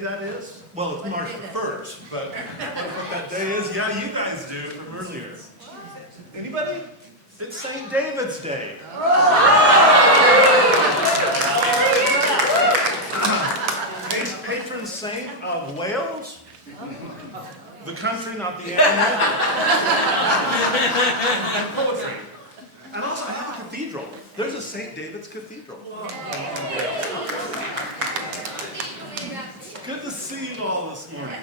that is? Well, it's March the 1st, but what that day is, yeah, you guys do from earlier. Anybody? It's St. David's Day. Patron saint of Wales. The country, not the animal. And poetry. And also, I have a cathedral. There's a St. David's Cathedral. Good to see you all this morning.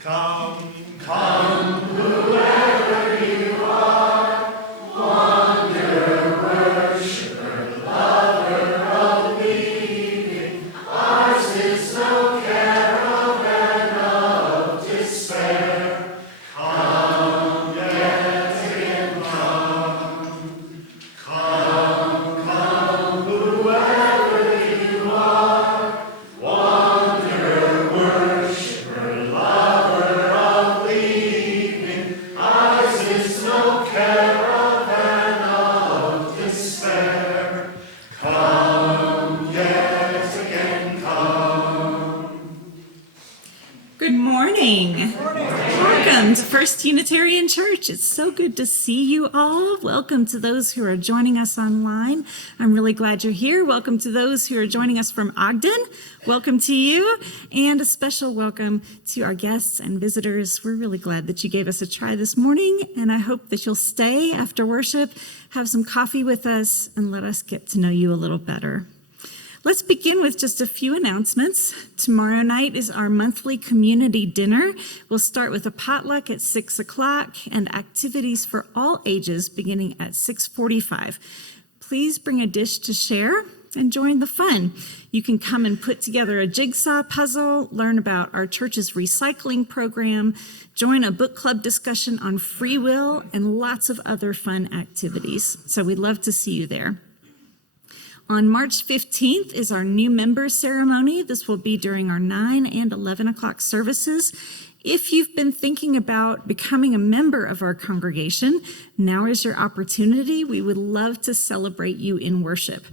Come, come, whoever you are, wonder, worshiper, lover of leaving. Ours is no caravan of despair. Come, yet again, come. Come, come, whoever you are, wanderer, worshiper, lover of leaving. Ours is no caravan of despair. Come, yet again, come. Good morning. Welcome to First Unitarian Church. It's so good to see you all. Welcome to those who are joining us online. I'm really glad you're here. Welcome to those who are joining us from Ogden. Welcome to you. And a special welcome to our guests and visitors. We're really glad that you gave us a try this morning, and I hope that you'll stay after worship, have some coffee with us, and let us get to know you a little better. Let's begin with just a few announcements. Tomorrow night is our monthly community dinner. We'll start with a potluck at 6 o'clock and activities for all ages beginning at 6:45. Please bring a dish to share and join the fun. You can come and put together a jigsaw puzzle, learn about our church's recycling program, join a book club discussion on free will, and lots of other fun activities. So we'd love to see you there. On March 15th is our new member ceremony. This will be during our 9 and 11 o'clock services. If you've been thinking about becoming a member of our congregation, now is your opportunity. We would love to celebrate you in worship.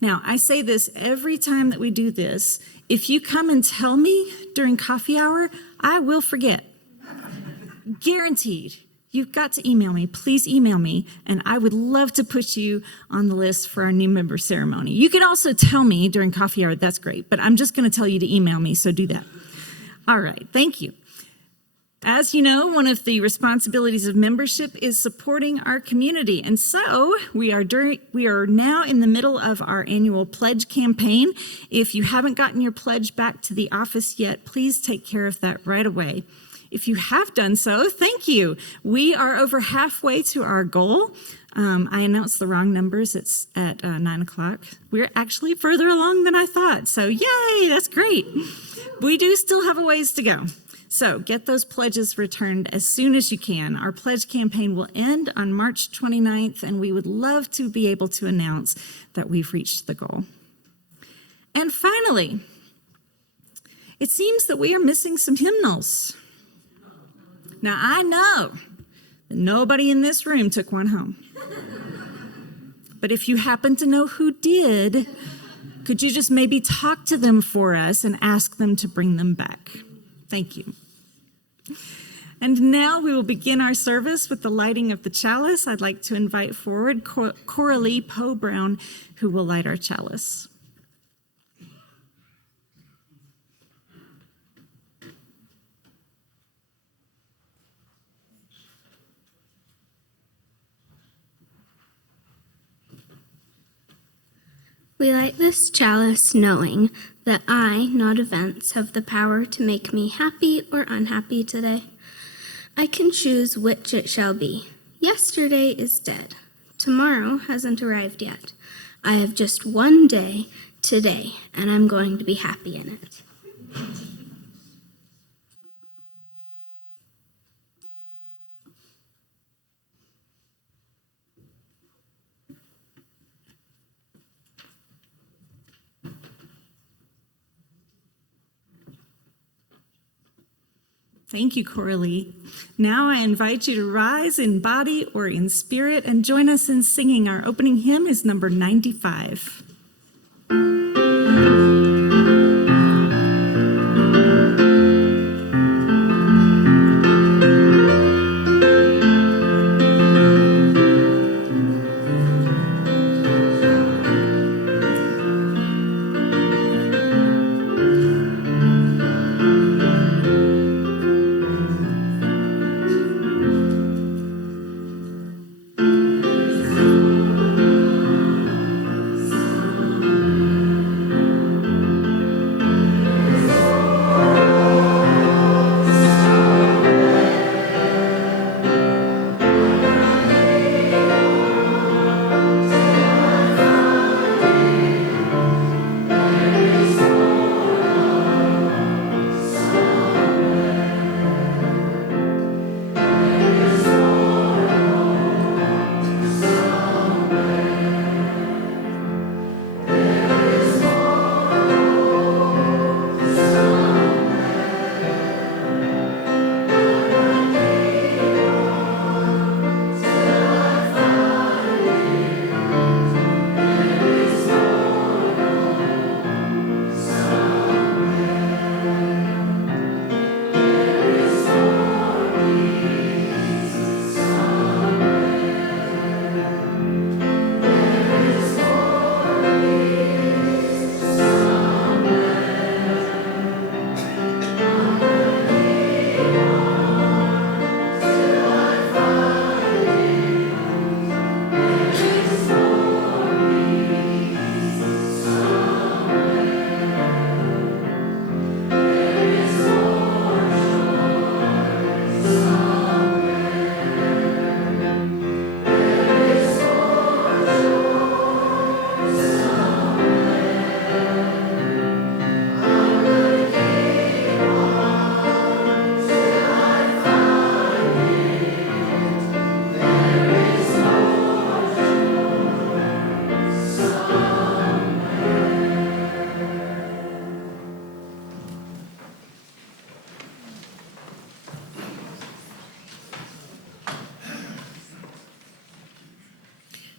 Now, I say this every time that we do this. If you come and tell me during coffee hour, I will forget. Guaranteed. You've got to email me. Please email me, and I would love to put you on the list for our new member ceremony. You can also tell me during coffee hour. That's great, but I'm just going to tell you to email me, so do that. All right, thank you. As you know, one of the responsibilities of membership is supporting our community, and so we are now in the middle of our annual pledge campaign. If you haven't gotten your pledge back to the office yet, please take care of that right away. If you have done so, thank you. We are over halfway to our goal. I announced the wrong numbers. It's at 9 o'clock. We're actually further along than I thought. So yay, that's great. We do still have a ways to go. So get those pledges returned as soon as you can. Our pledge campaign will end on March 29th, and we would love to be able to announce that we've reached the goal. And finally, it seems that we are missing some hymnals. Now, I know that nobody in this room took one home. But if you happen to know who did, could you just maybe talk to them for us and ask them to bring them back? Thank you. And now we will begin our service with the lighting of the chalice. I'd like to invite forward Coralee Poe-Brown, who will light our chalice. We light this chalice knowing that I, not events, have the power to make me happy or unhappy today. I can choose which it shall be. Yesterday is dead. Tomorrow hasn't arrived yet. I have just one day today, and I'm going to be happy in it. Thank you, Coralee. Now I invite you to rise in body or in spirit and join us in singing. Our opening hymn is number 95.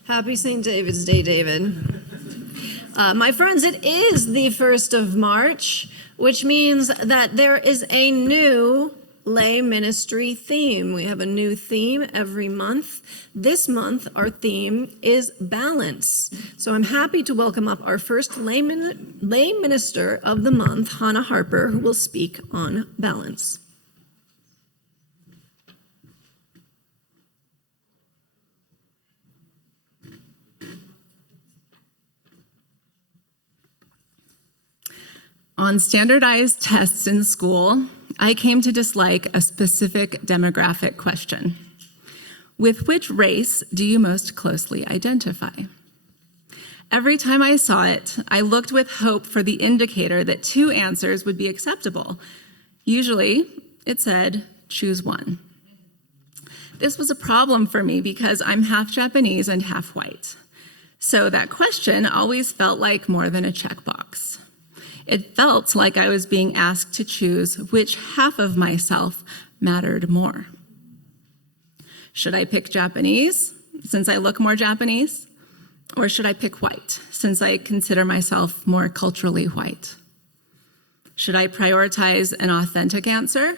Happy St. David's Day, David. My friends, it is the 1st of March, which means that there is a new lay ministry theme. We have a new theme every month. This month, our theme is balance. So I'm happy to welcome up our first lay minister of the month, Hana Harper, who will speak on balance. On standardized tests in school, I came to dislike a specific demographic question. With which race do you most closely identify? Every time I saw it, I looked with hope for the indicator that 2 answers would be acceptable. Usually, it said, choose one. This was a problem for me because I'm half Japanese and half white. So that question always felt like more than a checkbox. It felt like I was being asked to choose which half of myself mattered more. Should I pick Japanese, since I look more Japanese? Or should I pick white, since I consider myself more culturally white? Should I prioritize an authentic answer?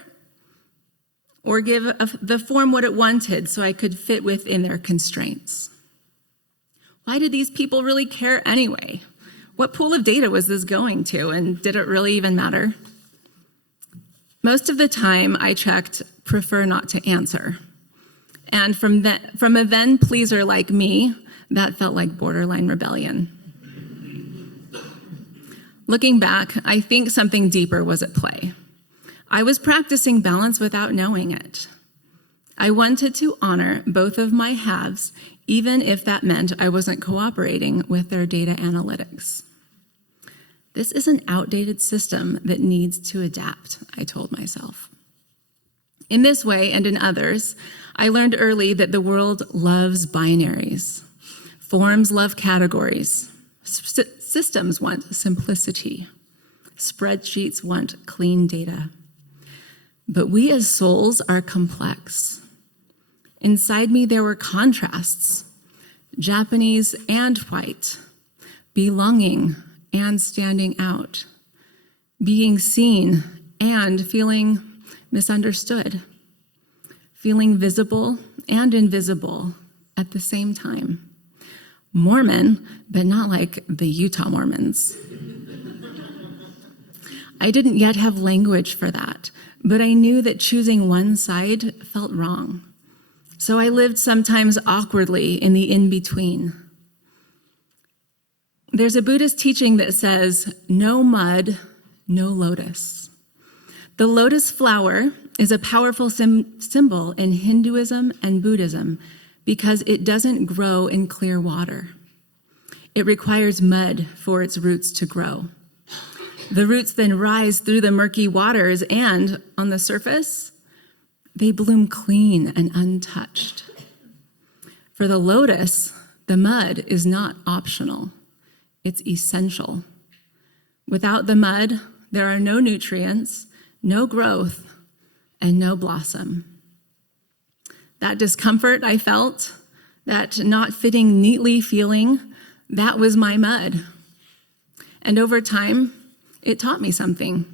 Or give the form what it wanted so I could fit within their constraints? Why did these people really care anyway? What pool of data was this going to, and did it really even matter? Most of the time, I checked prefer not to answer. And from a then pleaser like me, that felt like borderline rebellion. Looking back, I think something deeper was at play. I was practicing balance without knowing it. I wanted to honor both of my halves, even if that meant I wasn't cooperating with their data analytics. This is an outdated system that needs to adapt, I told myself. In this way and in others, I learned early that the world loves binaries. Forms love categories. Systems want simplicity. Spreadsheets want clean data. But we as souls are complex. Inside me, there were contrasts, Japanese and white, belonging and standing out, being seen and feeling misunderstood, feeling visible and invisible at the same time. Mormon, but not like the Utah Mormons. I didn't yet have language for that, but I knew that choosing one side felt wrong. So I lived sometimes awkwardly in the in-between. There's a Buddhist teaching that says, no mud, no lotus. The lotus flower is a powerful symbol in Hinduism and Buddhism because it doesn't grow in clear water. It requires mud for its roots to grow. The roots then rise through the murky waters and, on the surface, they bloom clean and untouched. For the lotus, the mud is not optional. It's essential. Without the mud, there are no nutrients, no growth, and no blossom. That discomfort I felt, that not fitting neatly feeling, that was my mud. And over time, it taught me something.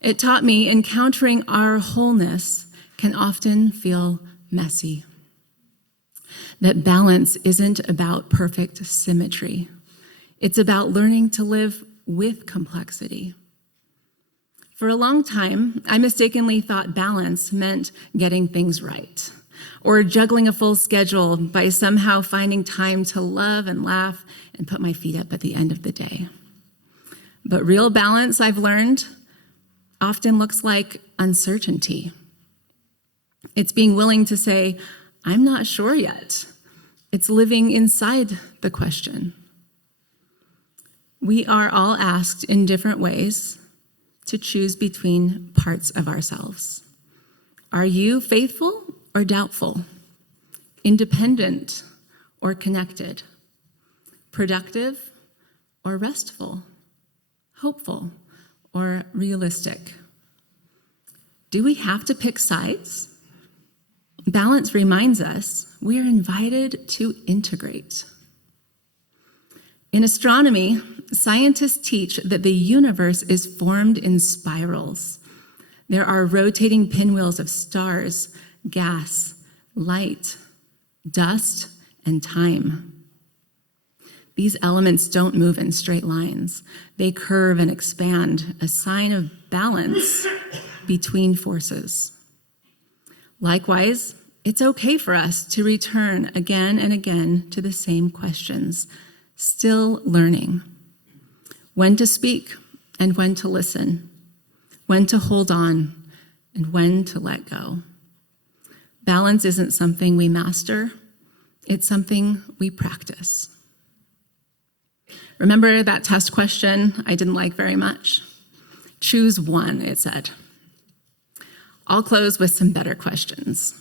It taught me encountering our wholeness can often feel messy. That balance isn't about perfect symmetry. It's about learning to live with complexity. For a long time, I mistakenly thought balance meant getting things right, or juggling a full schedule by somehow finding time to love and laugh and put my feet up at the end of the day. But real balance, I've learned, often looks like uncertainty. It's being willing to say, I'm not sure yet. It's living inside the question. We are all asked in different ways to choose between parts of ourselves. Are you faithful or doubtful? Independent or connected? Productive or restful? Hopeful or realistic? Do we have to pick sides? Balance reminds us we are invited to integrate. In astronomy, scientists teach that the universe is formed in spirals. There are rotating pinwheels of stars, gas, light, dust, and time. These elements don't move in straight lines. They curve and expand, a sign of balance between forces. Likewise, it's okay for us to return again and again to the same questions, still learning. When to speak and when to listen, when to hold on and when to let go. Balance isn't something we master, it's something we practice. Remember that test question I didn't like very much? Choose one, it said. I'll close with some better questions.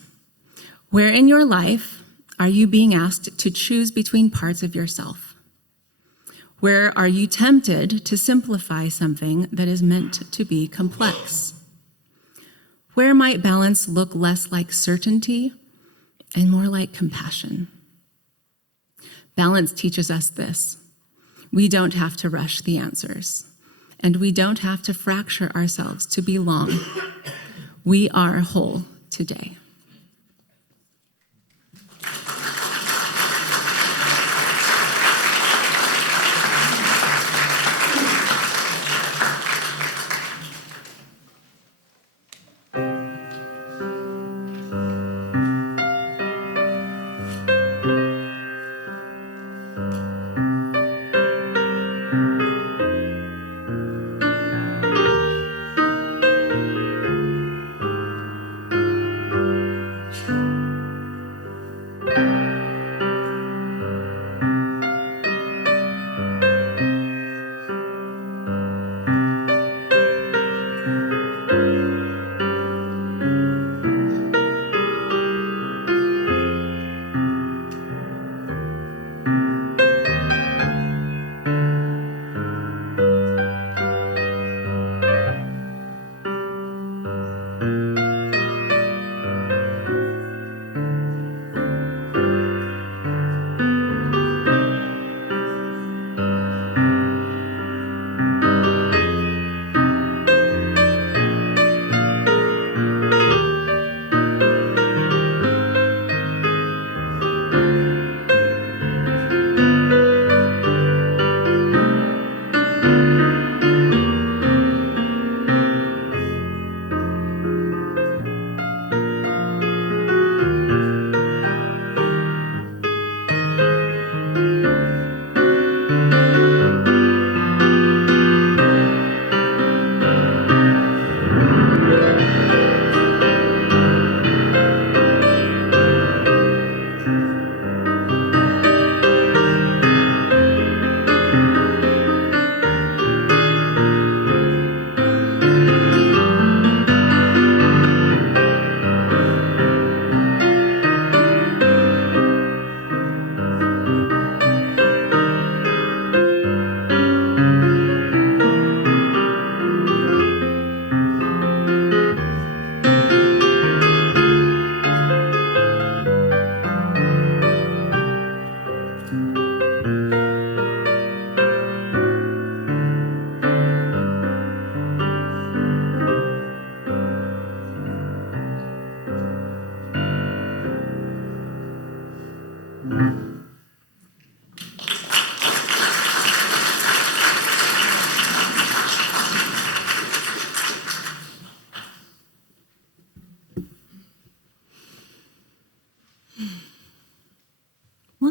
Where in your life are you being asked to choose between parts of yourself? Where are you tempted to simplify something that is meant to be complex? Where might balance look less like certainty and more like compassion? Balance teaches us this. We don't have to rush the answers, and we don't have to fracture ourselves to belong. We are whole today.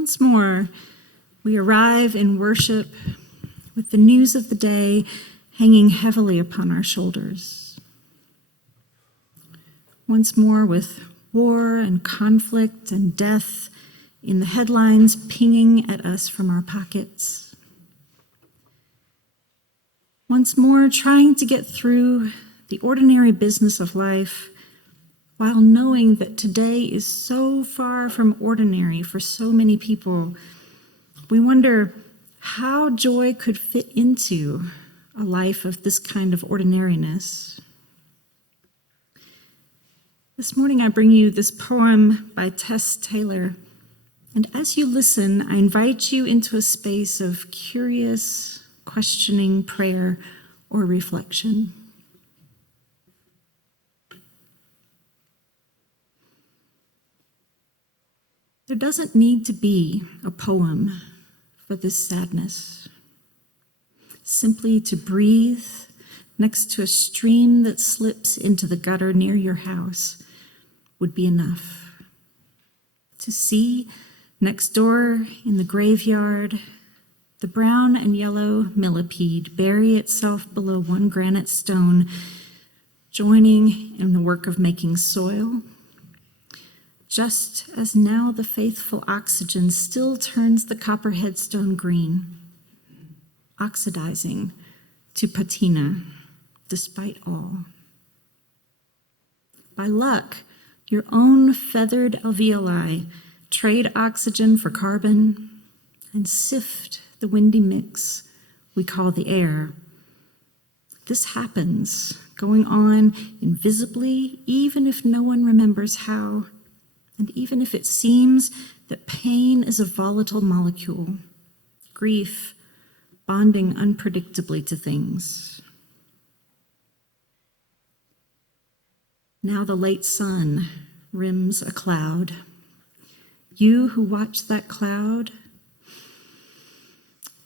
Once more, we arrive in worship with the news of the day hanging heavily upon our shoulders. Once more, with war and conflict and death in the headlines pinging at us from our pockets. Once more, trying to get through the ordinary business of life while knowing that today is so far from ordinary for so many people. We wonder how joy could fit into a life of this kind of ordinariness. This morning I bring you this poem by Tess Taylor. And as you listen, I invite you into a space of curious, questioning prayer or reflection. There doesn't need to be a poem for this sadness. Simply to breathe next to a stream that slips into the gutter near your house would be enough. To see next door in the graveyard the brown and yellow millipede bury itself below one granite stone, joining in the work of making soil, just as now the faithful oxygen still turns the copper headstone green, oxidizing to patina despite all. By luck, your own feathered alveoli trade oxygen for carbon and sift the windy mix we call the air. This happens, going on invisibly, even if no one remembers how, and even if it seems that pain is a volatile molecule, grief bonding unpredictably to things. Now the late sun rims a cloud. You who watch that cloud,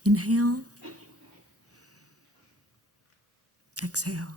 inhale, exhale.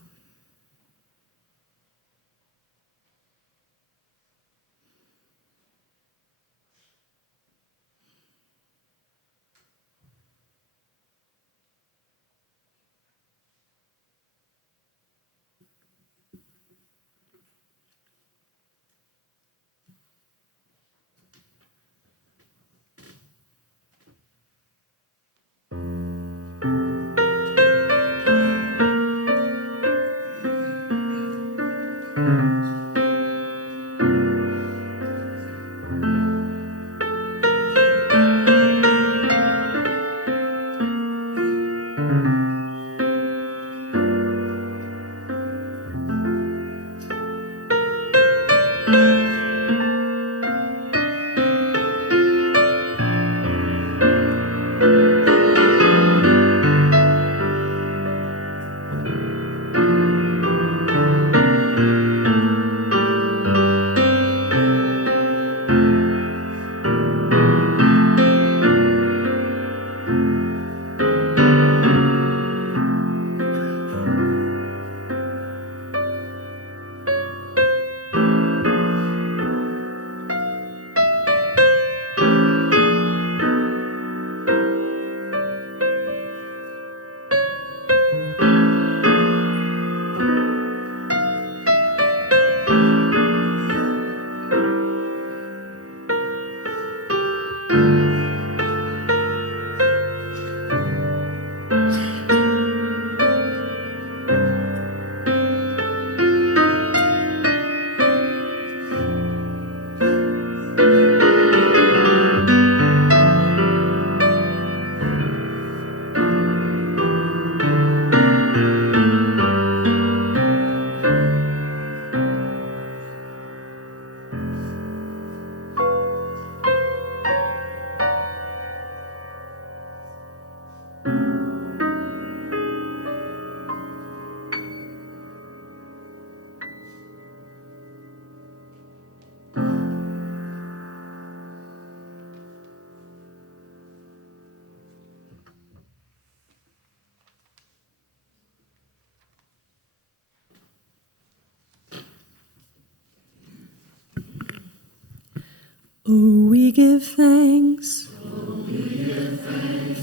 Oh, we give thanks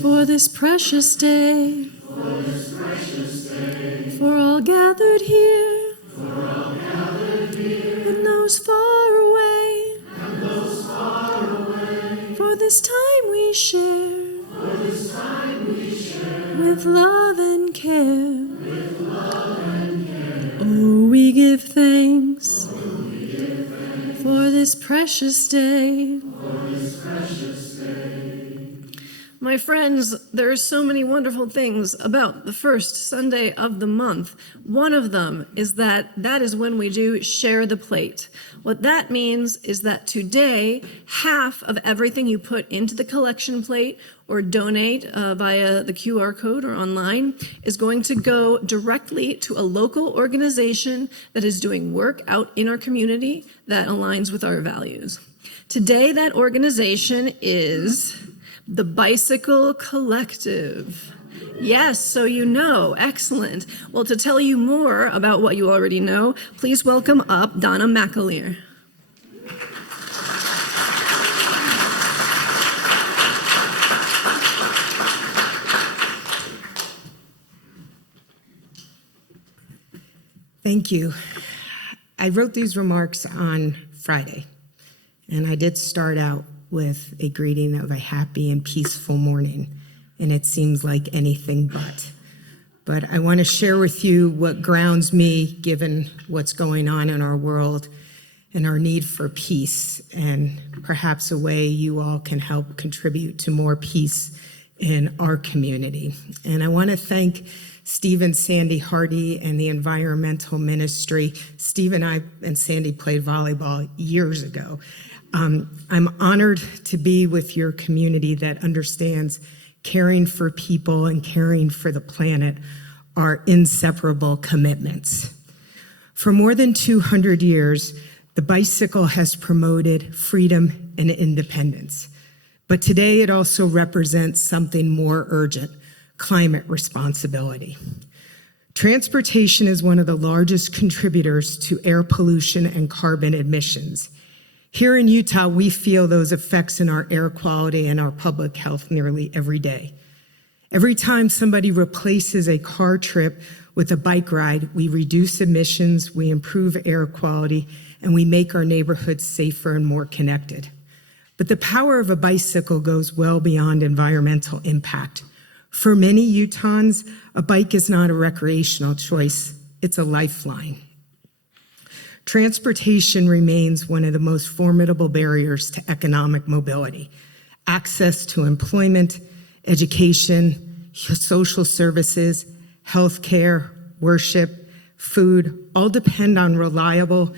for this precious day, for all gathered here, and those far away, for this time we share, with love and care. Oh, we give thanks for this precious day. My friends, there are so many wonderful things about the first Sunday of the month. One of them is that is when we do share the plate. What that means is that today, half of everything you put into the collection plate or donate via the QR code or online is going to go directly to a local organization that is doing work out in our community that aligns with our values. Today, that organization is the Bicycle Collective. Yes, so you know, excellent. Well, to tell you more about what you already know, please welcome up Donna McAleer. Thank you. I wrote these remarks on Friday, and I did start out with a greeting of a happy and peaceful morning, and it seems like anything but. But I want to share with you what grounds me given what's going on in our world and our need for peace, and perhaps a way you all can help contribute to more peace in our community. And I want to thank Steve and Sandy Hardy and the environmental ministry. Steve and I and Sandy played volleyball years ago. I'm honored to be with your community that understands caring for people and caring for the planet are inseparable commitments. For more than 200 years, the bicycle has promoted freedom and independence. But today it also represents something more urgent: climate responsibility. Transportation is one of the largest contributors to air pollution and carbon emissions. Here in Utah, we feel those effects in our air quality and our public health nearly every day. Every time somebody replaces a car trip with a bike ride, we reduce emissions, we improve air quality, and we make our neighborhoods safer and more connected. But the power of a bicycle goes well beyond environmental impact. For many Utahns, a bike is not a recreational choice, it's a lifeline. Transportation remains one of the most formidable barriers to economic mobility. Access to employment, education, social services, healthcare, worship, food, all depend on reliable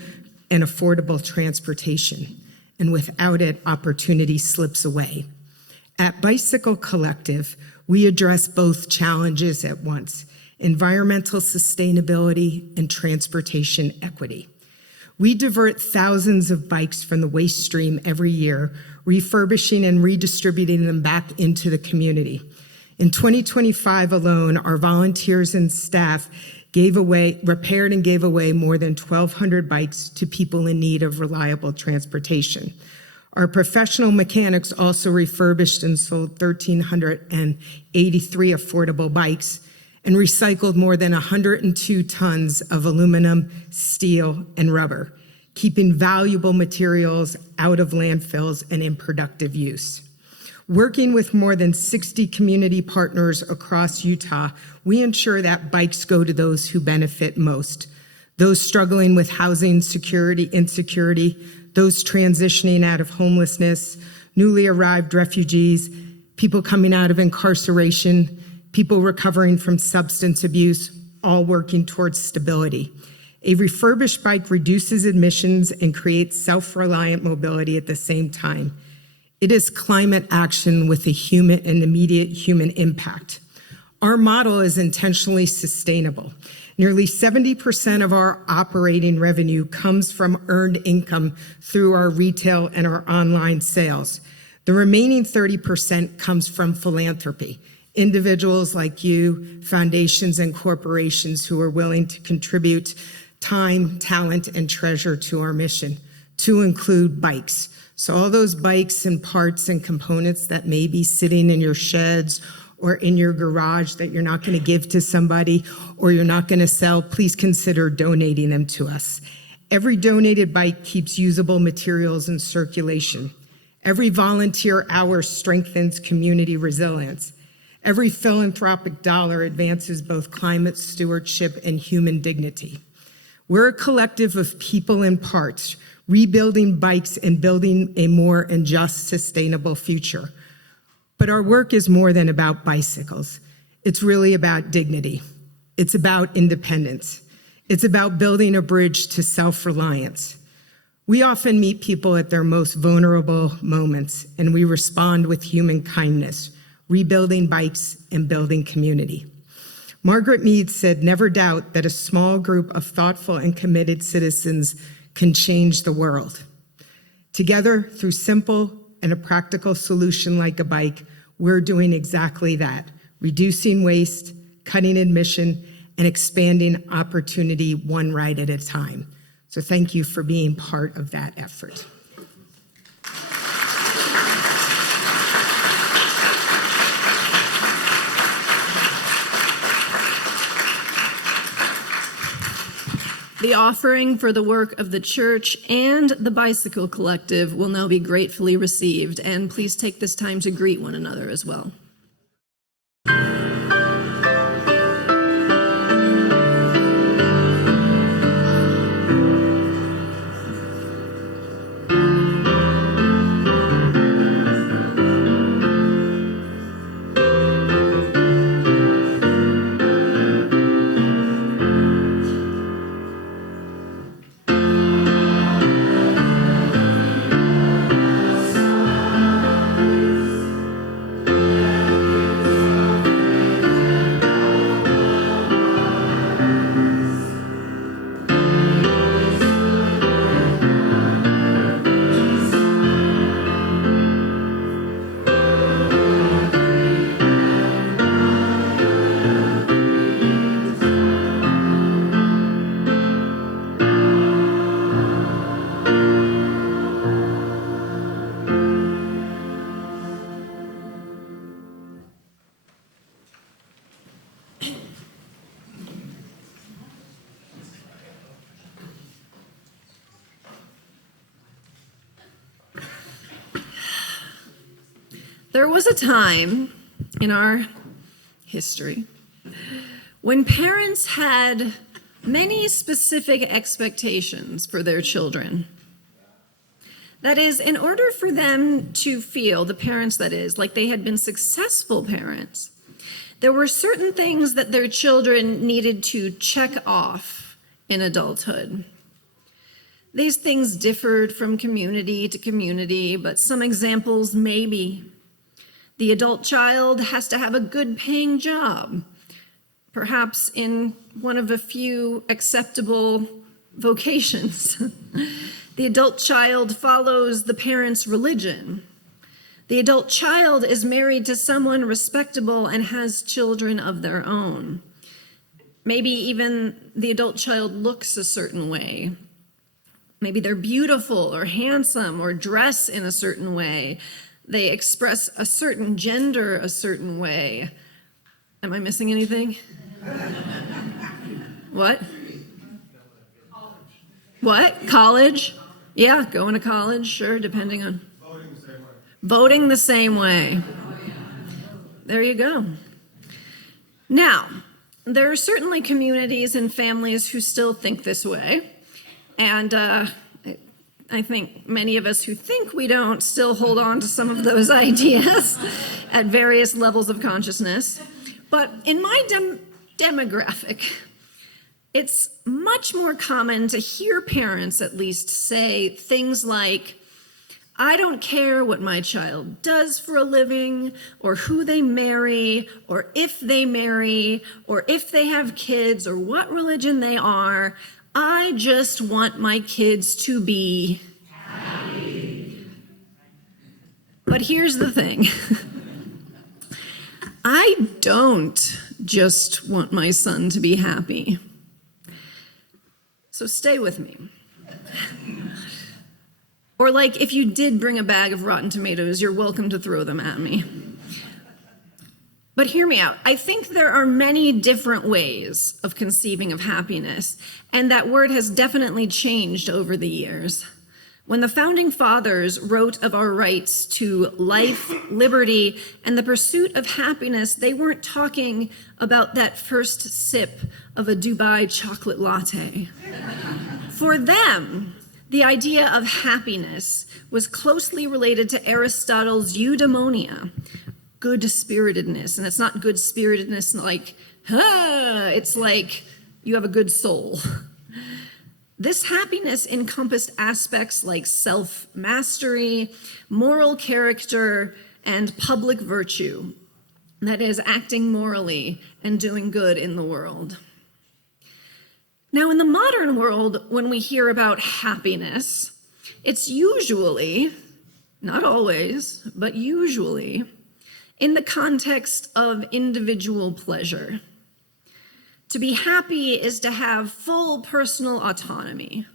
and affordable transportation. And without it, opportunity slips away. At Bicycle Collective, we address both challenges at once: environmental sustainability and transportation equity. We divert thousands of bikes from the waste stream every year, refurbishing and redistributing them back into the community. In 2025 alone, our volunteers and staff repaired and gave away more than 1,200 bikes to people in need of reliable transportation. Our professional mechanics also refurbished and sold 1,383 affordable bikes and recycled more than 102 tons of aluminum, steel, and rubber, keeping valuable materials out of landfills and in productive use. Working with more than 60 community partners across Utah, we ensure that bikes go to those who benefit most: those struggling with housing insecurity, those transitioning out of homelessness, newly arrived refugees, people coming out of incarceration, people recovering from substance abuse, all working towards stability. A refurbished bike reduces emissions and creates self-reliant mobility at the same time. It is climate action with an immediate human impact. Our model is intentionally sustainable. Nearly 70% of our operating revenue comes from earned income through our retail and our online sales. The remaining 30% comes from philanthropy. Individuals like you, foundations and corporations who are willing to contribute time, talent, and treasure to our mission, to include bikes. So all those bikes and parts and components that may be sitting in your sheds or in your garage that you're not going to give to somebody or you're not going to sell, please consider donating them to us. Every donated bike keeps usable materials in circulation. Every volunteer hour strengthens community resilience. Every philanthropic dollar advances both climate stewardship and human dignity. We're a collective of people and parts, rebuilding bikes and building a more and just sustainable future. But our work is more than about bicycles. It's really about dignity. It's about independence. It's about building a bridge to self-reliance. We often meet people at their most vulnerable moments, and we respond with human kindness, rebuilding bikes and building community. Margaret Mead said, "Never doubt that a small group of thoughtful and committed citizens can change the world." Together, through simple and a practical solution like a bike, we're doing exactly that, reducing waste, cutting admission, and expanding opportunity one ride at a time. So thank you for being part of that effort. The offering for the work of the church and the Bicycle Collective will now be gratefully received, and please take this time to greet one another as well. There was a time in our history when parents had many specific expectations for their children. That is, in order for them to feel, the parents that is, like they had been successful parents, there were certain things that their children needed to check off in adulthood. These things differed from community to community, but some examples maybe. The adult child has to have a good paying job, perhaps in one of a few acceptable vocations. The adult child follows the parent's religion. The adult child is married to someone respectable and has children of their own. Maybe even the adult child looks a certain way. Maybe they're beautiful or handsome or dress in a certain way. They express a certain gender a certain way. Am I missing anything? What? What? College? Yeah, going to college, sure, depending on. Voting the same way. Voting the same way. There you go. Now, there are certainly communities and families who still think this way. And I think many of us who think we don't still hold on to some of those ideas at various levels of consciousness. But in my demographic, it's much more common to hear parents at least say things like, I don't care what my child does for a living, or who they marry, or if they marry, or if they have kids, or what religion they are. I just want my kids to be happy. But here's the thing. I don't just want my son to be happy. So stay with me. Or like if you did bring a bag of rotten tomatoes, you're welcome to throw them at me. But hear me out. I think there are many different ways of conceiving of happiness, and that word has definitely changed over the years. When the founding fathers wrote of our rights to life, liberty, and the pursuit of happiness, they weren't talking about that first sip of a Dubai chocolate latte. For them, the idea of happiness was closely related to Aristotle's eudaimonia, good-spiritedness, and it's not good-spiritedness like, it's like you have a good soul. This happiness encompassed aspects like self-mastery, moral character, and public virtue. That is, acting morally and doing good in the world. Now, in the modern world, when we hear about happiness, it's usually, not always, but usually, in the context of individual pleasure. To be happy is to have full personal autonomy.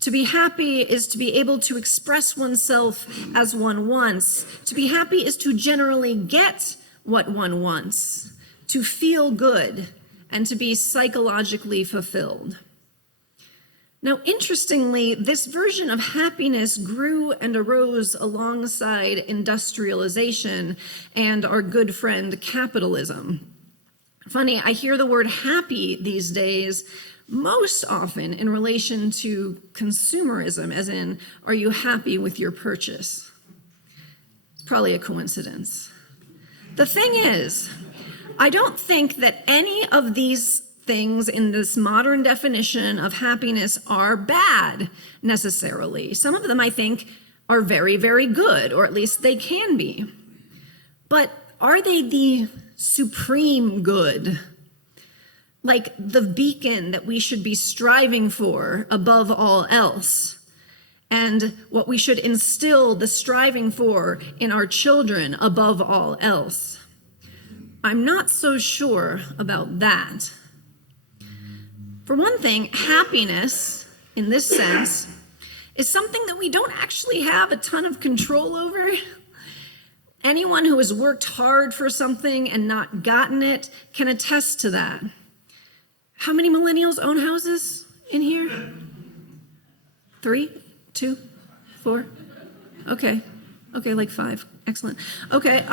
To be happy is to be able to express oneself as one wants. To be happy is to generally get what one wants, to feel good, and to be psychologically fulfilled. Now, interestingly, this version of happiness grew and arose alongside industrialization and our good friend capitalism. Funny, I hear the word happy these days most often in relation to consumerism, as in, are you happy with your purchase? It's probably a coincidence. The thing is, I don't think that any of these things in this modern definition of happiness are bad necessarily. Some of them, I think, are very, very good, or at least they can be. But are they the supreme good? Like the beacon that we should be striving for above all else? And what we should instill the striving for in our children above all else? I'm not so sure about that. For one thing, happiness, in this sense, is something that we don't actually have a ton of control over. Anyone who has worked hard for something and not gotten it can attest to that. How many millennials own houses in here? 3, 2, 4? Okay, like 5. Excellent. Okay,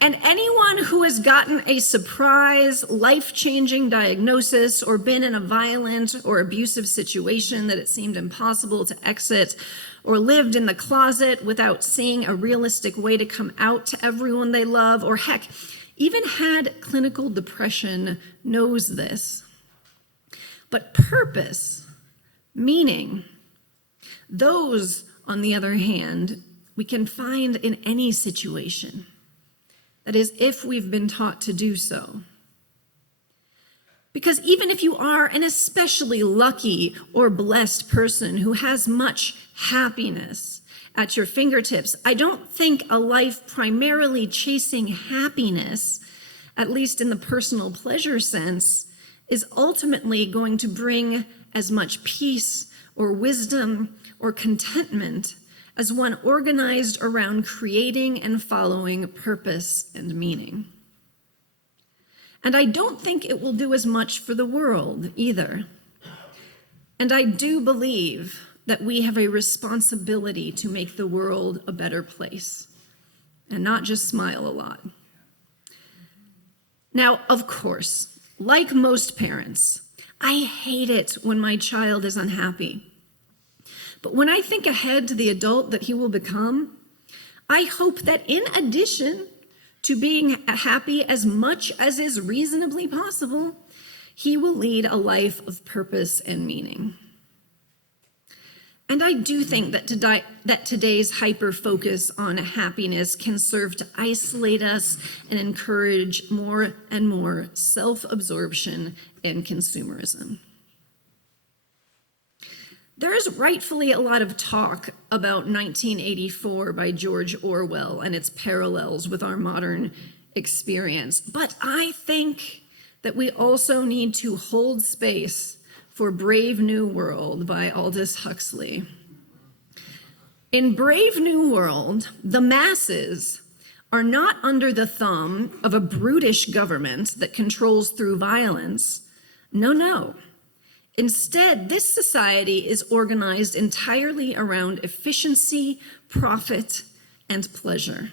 and anyone who has gotten a surprise, life-changing diagnosis or been in a violent or abusive situation that it seemed impossible to exit, or lived in the closet without seeing a realistic way to come out to everyone they love, or heck, even had clinical depression knows this. But purpose, meaning, those, on the other hand, we can find in any situation. That is, if we've been taught to do so. Because even if you are an especially lucky or blessed person who has much happiness at your fingertips, I don't think a life primarily chasing happiness, at least in the personal pleasure sense, is ultimately going to bring as much peace or wisdom or contentment as one organized around creating and following purpose and meaning. And I don't think it will do as much for the world either. And I do believe that we have a responsibility to make the world a better place and not just smile a lot. Now, of course, like most parents, I hate it when my child is unhappy. But when I think ahead to the adult that he will become, I hope that in addition to being happy as much as is reasonably possible, he will lead a life of purpose and meaning. And I do think that today's hyper-focus on happiness can serve to isolate us and encourage more and more self-absorption and consumerism. There is rightfully a lot of talk about 1984 by George Orwell and its parallels with our modern experience, but I think that we also need to hold space for Brave New World by Aldous Huxley. In Brave New World, the masses are not under the thumb of a brutish government that controls through violence. No. Instead, this society is organized entirely around efficiency, profit, and pleasure.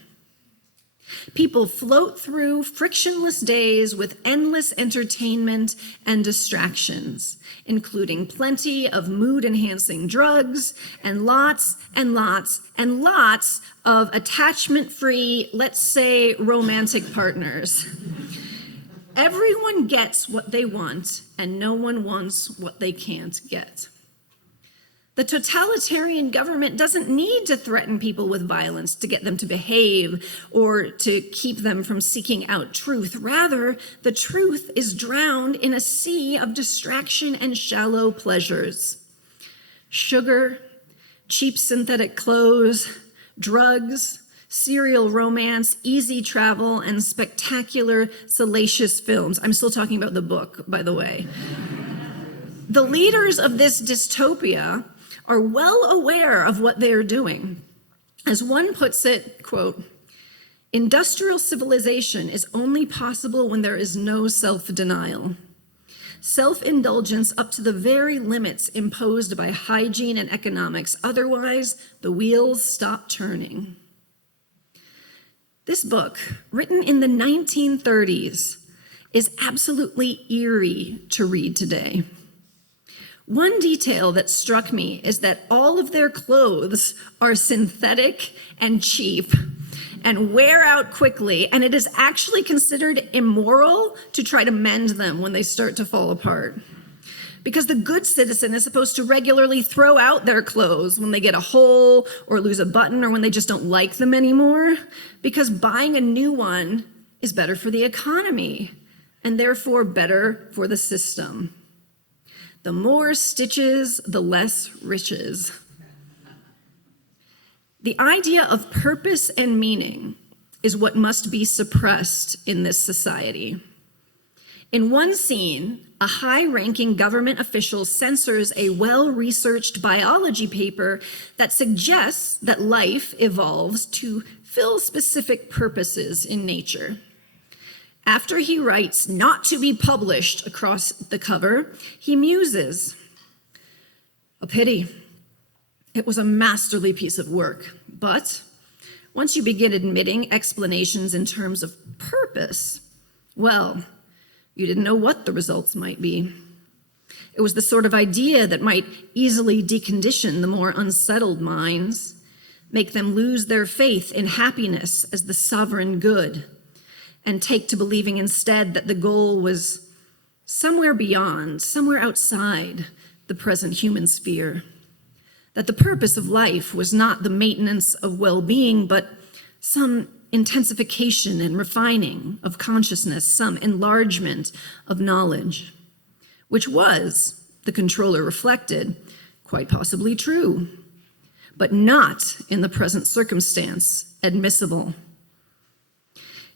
People float through frictionless days with endless entertainment and distractions, including plenty of mood-enhancing drugs and lots and lots and lots of attachment-free, let's say, romantic partners. Everyone gets what they want, and no one wants what they can't get. The totalitarian government doesn't need to threaten people with violence to get them to behave or to keep them from seeking out truth. Rather, the truth is drowned in a sea of distraction and shallow pleasures. Sugar, cheap synthetic clothes, drugs, serial romance, easy travel, and spectacular, salacious films. I'm still talking about the book, by the way. The leaders of this dystopia are well aware of what they are doing. As one puts it, quote, "Industrial civilization is only possible when there is no self-denial. Self-indulgence up to the very limits imposed by hygiene and economics. Otherwise, the wheels stop turning." This book, written in the 1930s, is absolutely eerie to read today. One detail that struck me is that all of their clothes are synthetic and cheap and wear out quickly, and it is actually considered immoral to try to mend them when they start to fall apart. Because the good citizen is supposed to regularly throw out their clothes when they get a hole or lose a button or when they just don't like them anymore, because buying a new one is better for the economy and therefore better for the system. The more stitches, the less riches. The idea of purpose and meaning is what must be suppressed in this society. In one scene, a high-ranking government official censors a well-researched biology paper that suggests that life evolves to fill specific purposes in nature. After he writes "not to be published" across the cover, he muses, "A pity. It was a masterly piece of work. But once you begin admitting explanations in terms of purpose, well, you didn't know what the results might be. It was the sort of idea that might easily decondition the more unsettled minds, make them lose their faith in happiness as the sovereign good, and take to believing instead that the goal was somewhere beyond, somewhere outside the present human sphere. That the purpose of life was not the maintenance of well-being, but some intensification and refining of consciousness, some enlargement of knowledge, which was, the controller reflected, quite possibly true, but not in the present circumstance admissible."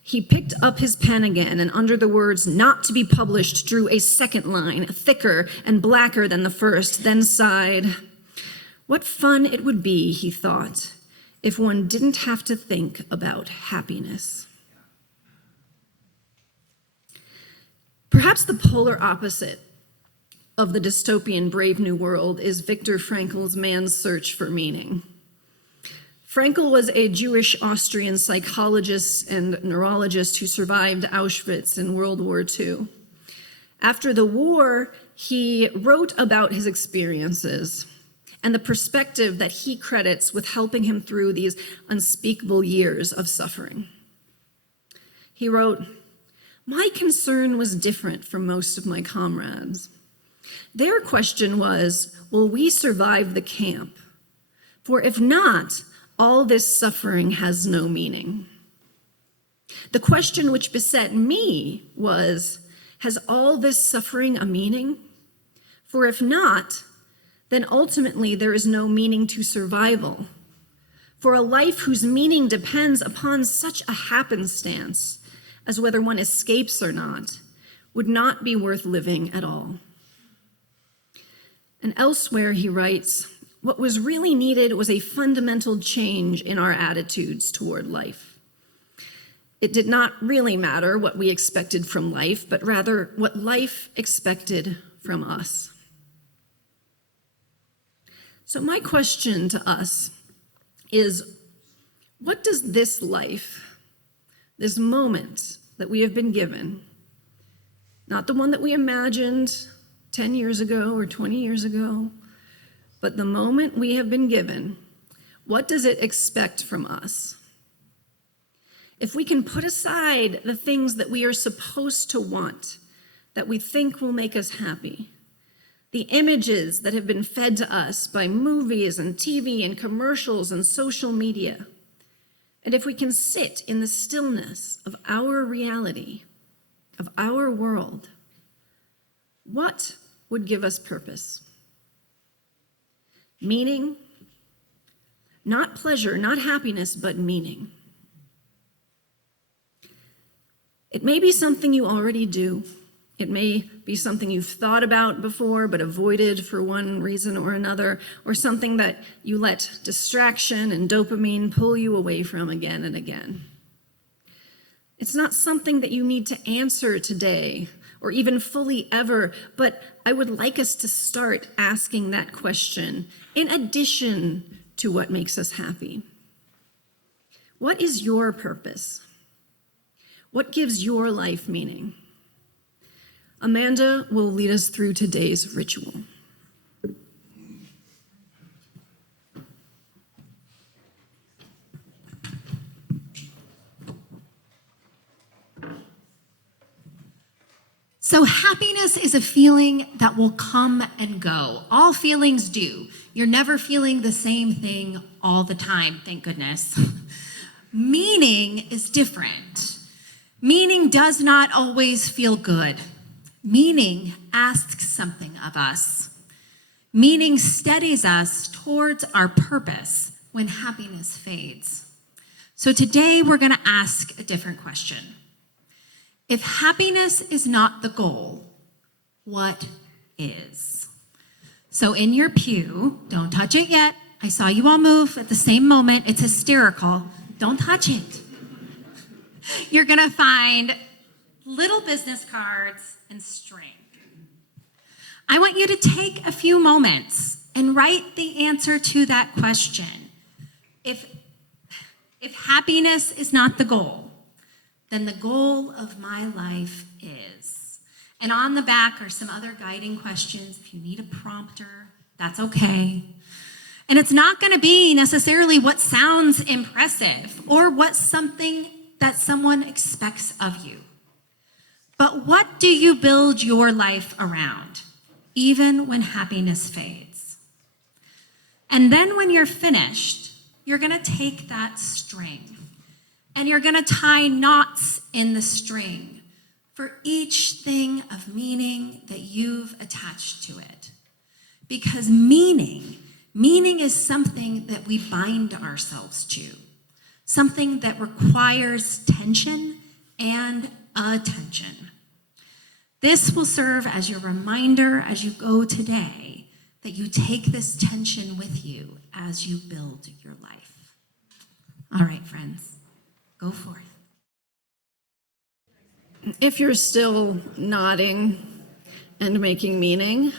He picked up his pen again and under the words "not to be published" drew a second line, thicker and blacker than the first, then sighed. What fun it would be, he thought, if one didn't have to think about happiness. Perhaps the polar opposite of the dystopian Brave New World is Viktor Frankl's Man's Search for Meaning. Frankl was a Jewish Austrian psychologist and neurologist who survived Auschwitz in World War II. After the war, he wrote about his experiences and the perspective that he credits with helping him through these unspeakable years of suffering. He wrote, "My concern was different from most of my comrades. Their question was, will we survive the camp? For if not, all this suffering has no meaning. The question which beset me was, has all this suffering a meaning? For if not, then ultimately there is no meaning to survival. For a life whose meaning depends upon such a happenstance as whether one escapes or not would not be worth living at all." And elsewhere he writes, "What was really needed was a fundamental change in our attitudes toward life. It did not really matter what we expected from life, but rather what life expected from us." So my question to us is, what does this life, this moment that we have been given, not the one that we imagined 10 years ago or 20 years ago, but the moment we have been given, what does it expect from us? If we can put aside the things that we are supposed to want, that we think will make us happy, the images that have been fed to us by movies and TV and commercials and social media, and if we can sit in the stillness of our reality, of our world, what would give us purpose? Meaning, not pleasure, not happiness, but meaning. It may be something you already do. It may be something you've thought about before but avoided for one reason or another, or something that you let distraction and dopamine pull you away from again and again. It's not something that you need to answer today or even fully ever, but I would like us to start asking that question in addition to what makes us happy. What is your purpose? What gives your life meaning? Amanda will lead us through today's ritual. So happiness is a feeling that will come and go. All feelings do. You're never feeling the same thing all the time, thank goodness. Meaning is different. Meaning does not always feel good. Meaning asks something of us. Meaning steadies us towards our purpose when happiness fades. So today we're going to ask a different question. If happiness is not the goal, what is? So in your pew, don't touch it yet. I saw you all move at the same moment. It's hysterical. Don't touch it. You're going to find little business cards and string. I want you to take a few moments and write the answer to that question. If happiness is not the goal, then the goal of my life is. And on the back are some other guiding questions. If you need a prompter, that's okay. And it's not going to be necessarily what sounds impressive or what something that someone expects of you. But what do you build your life around, even when happiness fades? And then when you're finished, you're going to take that string and you're going to tie knots in the string for each thing of meaning that you've attached to it. Because meaning is something that we bind ourselves to, something that requires tension and attention. This will serve as your reminder as you go today that you take this tension with you as you build your life. All right, friends, go forth. If you're still nodding and making meaning,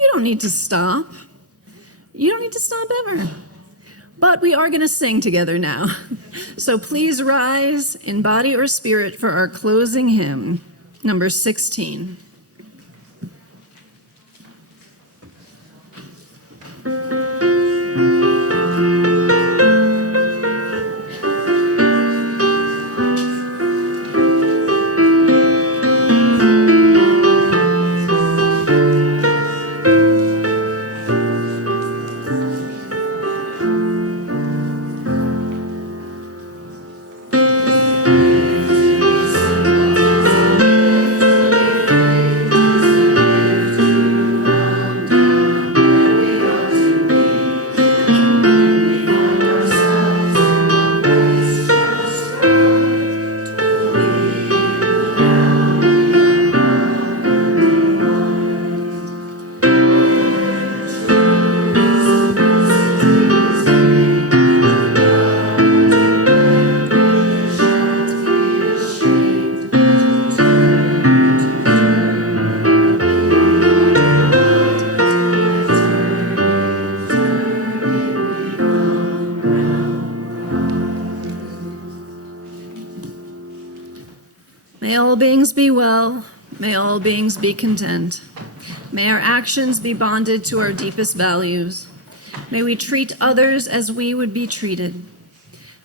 you don't need to stop. You don't need to stop ever. But we are going to sing together now. So please rise in body or spirit for our closing hymn, number 16. May all beings be well. May all beings be content. May our actions be bonded to our deepest values. May we treat others as we would be treated.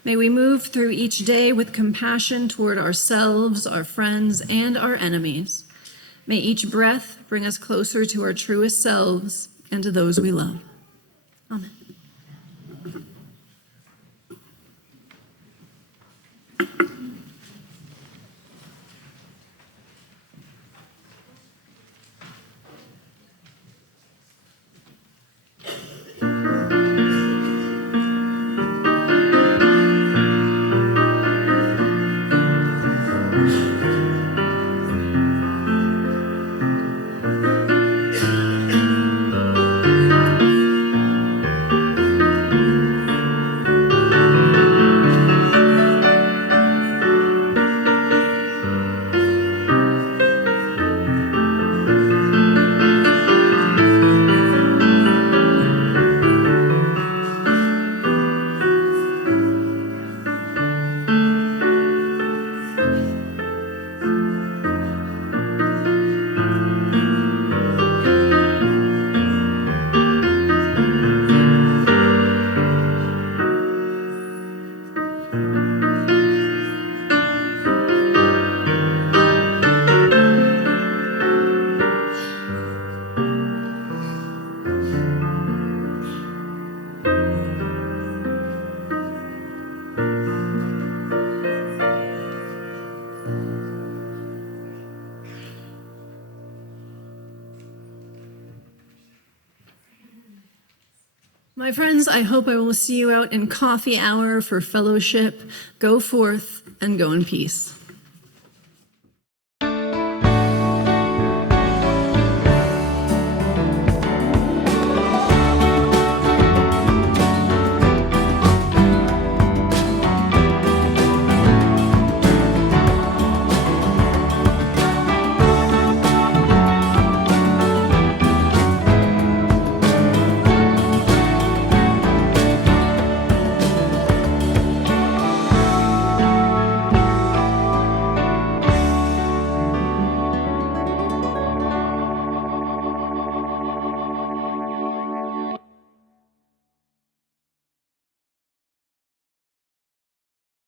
May we move through each day with compassion toward ourselves, our friends, and our enemies. May each breath bring us closer to our truest selves and to those we love. Amen. My friends, I hope I will see you out in coffee hour for fellowship. Go forth and go in peace.